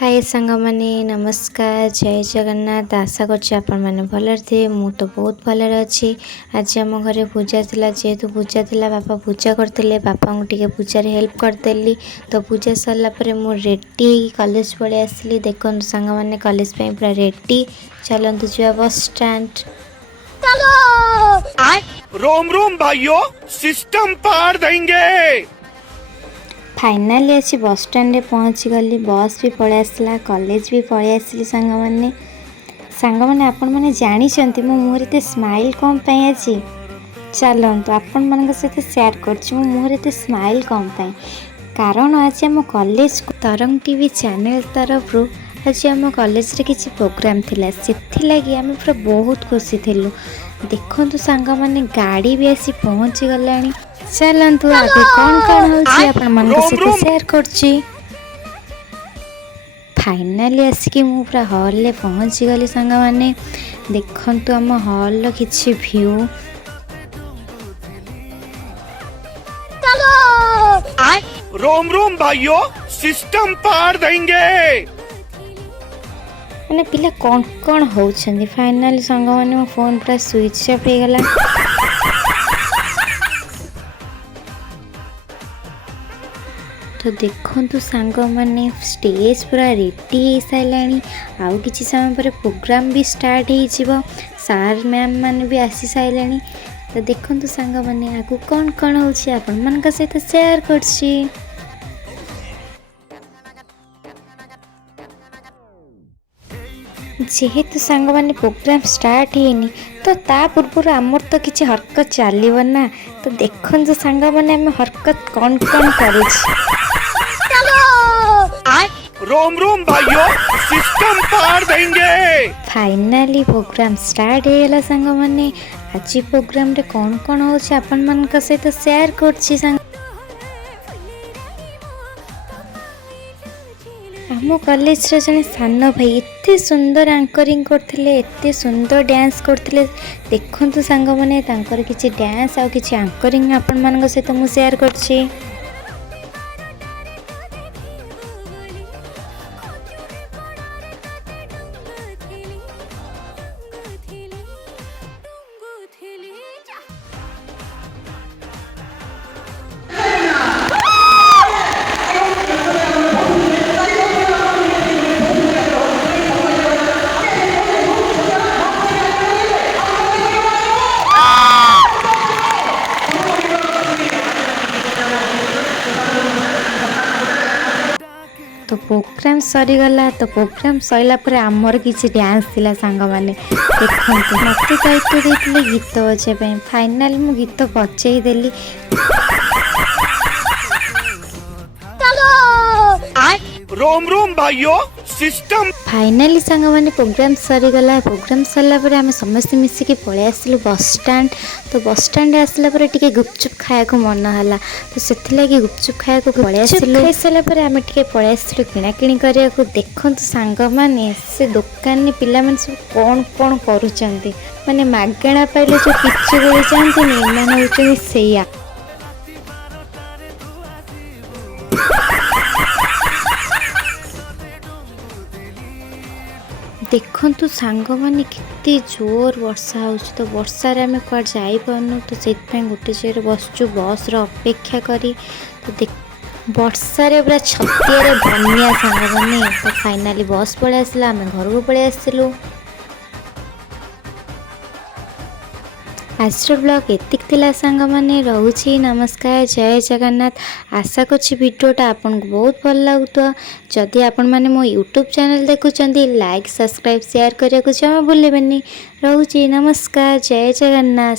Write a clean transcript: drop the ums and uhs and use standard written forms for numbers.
हाय सांग माने नमस्कार जय जगन्नाथ। आशा करछि आपण माने भलर थे। मु तो बहुत भलर अच्छी। आज आम घरे पूजा थिला, जेहेतु पूजा थिला बापा पूजा करते, बापा को टिके पूजा रे हेल्प करदेली। तो पूजा सरला परे मु रेडी कॉलेज पळे आसली। देखन सांग माने कॉलेज पे पूरा रेडी। चलंतु जुआ बस स्टैंड। रोम रोम भाइयों, सिस्टम पार देंगे। फाइनाली अच्छी बस स्टैंड रे पहुँची गली। बस भी पळे आसला, कॉलेज भी पळे आसली। सांग माने आपण माने जानी चंती मो मुहरे ते स्माइल कम पई अछि। चलंतु आपण मन सहित शेयर करछि मो मुहरे ते स्माइल कम पई। कारण आज हम कॉलेज तरंग टीवी चैनल तरफरु आज आम कॉलेज रे किछि प्रोग्राम थिला, सेथि लागि हम पूरा बहुत खुशी थिलु। देखंतु सांग माने गाड़ी भी आसी पहुँची गलानी। चलंतु आगे कौन होछि आपण मन सहित शेयर करछि। फाइनाली आसिकी मु पूरा हॉल ले पहुँची गली। सांग माने देखंतु हम हॉल रो किछि व्यू। रोम रोम भाइयों, सिस्टम पार देंगे। माने पिला कौन होउछंदी। फाइनाली सांग माने मो फोन पूरा स्विच ऑफ हो गला। तो देखंतु सांग माने स्टेज पूरा रेडी हो साइलानी। आउ किछि समय पर प्रोग्राम भी स्टार्ट हो जिवो। सर मैम माने भी आसी साइलानी। तो देखंतु सांग माने आगु कौन होउछि आपण मन का सहित शेयर करछि। जेहेतु सांग माने प्रोग्राम स्टार्ट हेनी तो ता पूर्व आमर तो किछि हरकत चलिबो ना। तो देखंतु सांग माने हम हरकत कौन करूछि। रोम रोम भाइयों, सिस्टम पार देंगे। फाइनाली प्रोग्राम स्टार्ट हो गला। सांग माने आज प्रोग्राम रे कौन होछि आपण मन का सहित शेयर करछि। सांग आम कॉलेज रे जने सान भाई एते सुंदर एंकरिंग करथिले, एते सुंदर डांस करथिले। देखंतु सांग माने तांकर किछि डांस आ किछि एंकरिंग आपण मन सहित मु शेयर करछि। तो प्रोग्राम सरीगला। तो प्रोग्राम सरला पर आमर किसी डांस थिला। सांग माने देखंतु मते दायित्व देथिले गीत बजे पे। फाइनली मु गीत बचेई देली। रोम रोम भाइयों, सिस्टम। फाइनाली सांग माने प्रोग्राम सरीगला। प्रोग्राम सरला पर आम समस्त मिसिकी पळे आसिलु बस स्टैंड। तो बस स्टैंड आसला पर टिके गुपचुप खाया को मन हला। तो सेथि लागि गुपचुप खाया को पळे आसिलु। खाइ सला पर आम टिके पळे आसिलु किना किनी करिया को। देखंतु सांग माने से दुकान ने पिला मन सब कौन करूचंती। माने मागणा पाइले जो किछि गळे जानती नै माने होचनी सेया। देखंतु सांग माने कितने जोर वर्षा होछि। तो वर्षा रे आमे कुआ जाई पारनु। तो सेत पे गोटे जगह बसचु बस रो अपेक्षा करी। तो वर्षा रे पूरा छतिया रे बन्या सांग माने। तो फाइनाली बस पळे आसला, आमे घर को पळे आसिलु। आज ब्लॉग एतिक थिला सांग माने। रहूछि नमस्कार जय जगन्नाथ। आशा करछि वीडियोटा आपन को बहुत भल लागुतो। जदि आपण माने मो यूट्यूब चैनल देखुचंदी लाइक सब्सक्राइब शेयर करिया को जमा भूलेबेनी। रहूछि नमस्कार जय जगन्नाथ।